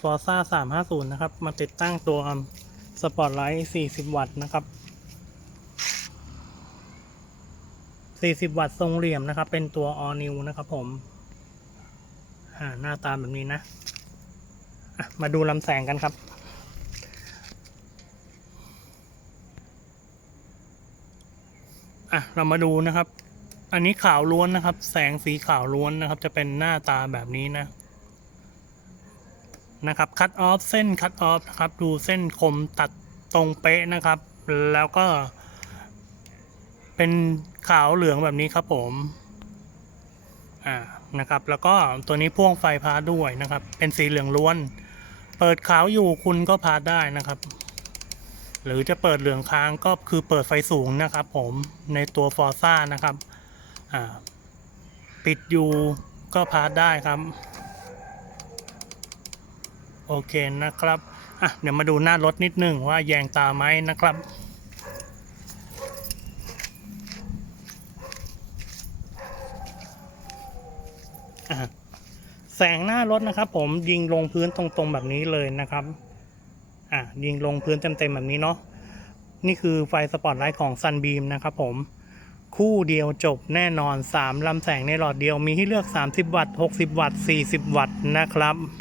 ฟอร์ซ่าสามห้าศูนย์นะครับ มาติดตั้งตัวสปอตไลท์สี่สิบวัตต์นะครับสี่สิบวัตต์ทรงเหลี่ยมนะครับ เป็นตัวออนิวนะครับผมหน้าตาแบบนี้นะอะมาดูลำแสงกันครับ อะ เรามาดูนะครับ อันนี้ขาวล้วนนะครับ แสงสีขาวล้วนนะครับ จะเป็นหน้าตาแบบนี้นะ นะครับคัตออฟเส้นคัตออฟนะครับดูเส้นคมตัดตรงเป๊ะนะครับ แล้วก็ เป็นขาวเหลืองแบบนี้ครับผมอ่านะครับ แล้วก็ตัวนี้พ่วงไฟพาร์ด้วยนะครับ เป็นสีเหลืองล้วน เปิดขาวอยู่คุณก็พาร์ได้นะครับ หรือจะเปิดเหลืองค้างก็คือเปิดไฟสูงนะครับผมในตัวฟอร์ซ่านะครับอ่าปิดอยู่ก็พาร์ได้ครับ โอเคนะครับอะเดี๋ยวมาดูหน้ารถนิดนึงว่าแยงตาไหมนะครับ แสงหน้ารถนะครับผมยิงลงพื้นตรงๆแบบนี้เลยนะครับอะยิงลงพื้นเต็มๆแบบนี้เนาะนี่คือไฟสปอตไลท์ของ Sunbeam นะครับผม คู่เดียวจบแน่นอน 3ลำแสงในหลอดเดียวมีให้เลือก 30 วัตต์ 60 วัตต์ 40 วัตต์นะครับ